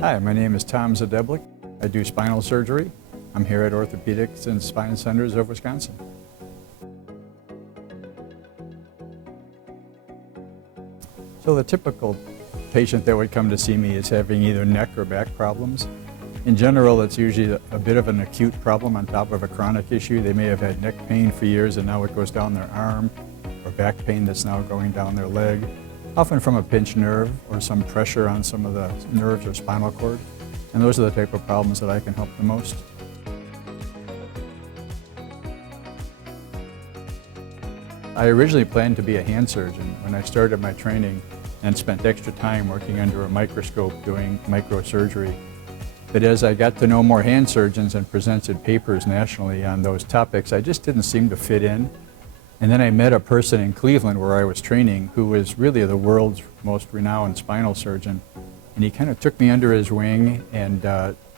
Hi, my name is Tom Zadeblik. I do spinal surgery. I'm here at Orthopedics and Spine Centers of Wisconsin. So the typical patient that would come to see me is having either neck or back problems. In general, it's usually a bit of an acute problem on top of a chronic issue. They may have had neck pain for years and now it goes down their arm, or back pain that's now going down their leg, often from a pinched nerve or some pressure on some of the nerves or spinal cord. And those are the type of problems that I can help the most. I originally planned to be a hand surgeon when I started my training and spent extra time working under a microscope doing microsurgery. But as I got to know more hand surgeons and presented papers nationally on those topics, I just didn't seem to fit in. And then I met a person in Cleveland where I was training who was really the world's most renowned spinal surgeon. And he kind of took me under his wing and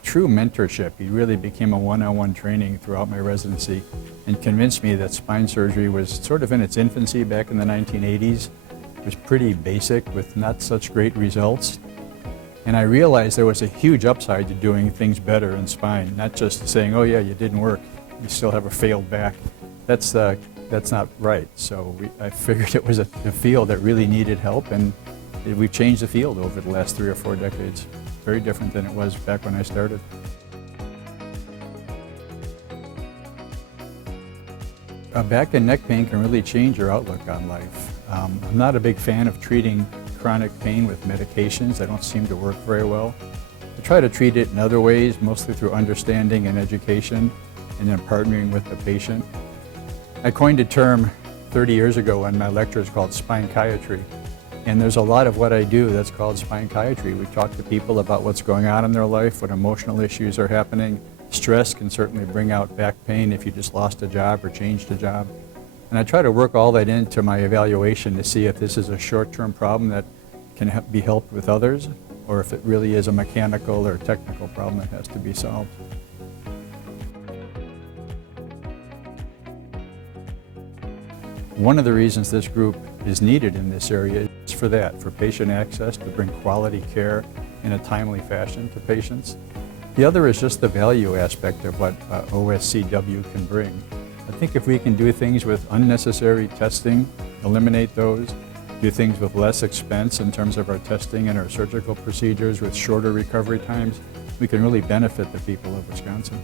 true mentorship. He really became a one-on-one training throughout my residency and convinced me that spine surgery was sort of in its infancy back in the 1980s. It was pretty basic with not such great results. And I realized there was a huge upside to doing things better in spine, not just saying, oh yeah, you didn't work, you still have a failed back. That's not right. So I figured it was a field that really needed help, and we've changed the field over the last 3 or 4 decades. Very different than it was back when I started. Back and neck pain can really change your outlook on life. I'm not a big fan of treating chronic pain with medications. They don't seem to work very well. I try to treat it in other ways, mostly through understanding and education, and then partnering with the patient. I coined a term 30 years ago in my lectures called spinechiatry. And there's a lot of what I do that's called spinechiatry. We talk to people about what's going on in their life, what emotional issues are happening. Stress can certainly bring out back pain if you just lost a job or changed a job. And I try to work all that into my evaluation to see if this is a short-term problem that can be helped with others, or if it really is a mechanical or technical problem that has to be solved. One of the reasons this group is needed in this area is for that, for patient access, to bring quality care in a timely fashion to patients. The other is just the value aspect of what OSCW can bring. I think if we can do things with unnecessary testing, eliminate those, do things with less expense in terms of our testing and our surgical procedures with shorter recovery times, we can really benefit the people of Wisconsin.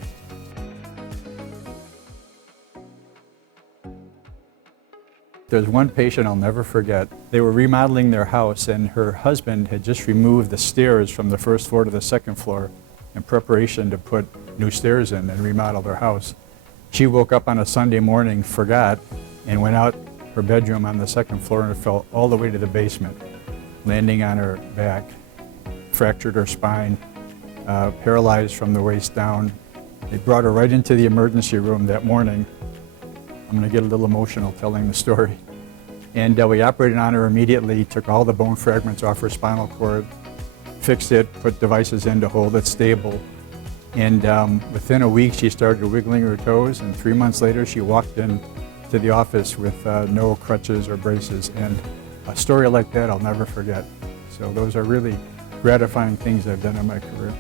There's one patient I'll never forget. They were remodeling their house and her husband had just removed the stairs from the first floor to the second floor in preparation to put new stairs in and remodel their house. She woke up on a Sunday morning, forgot, and went out her bedroom on the second floor and fell all the way to the basement, landing on her back, fractured her spine, paralyzed from the waist down. They brought her right into the emergency room that morning. I'm going to get a little emotional telling the story. And we operated on her immediately, took all the bone fragments off her spinal cord, fixed it, put devices in to hold it stable. And within a week, she started wiggling her toes, and 3 months later, she walked in to the office with no crutches or braces. And a story like that I'll never forget. So those are really gratifying things I've done in my career.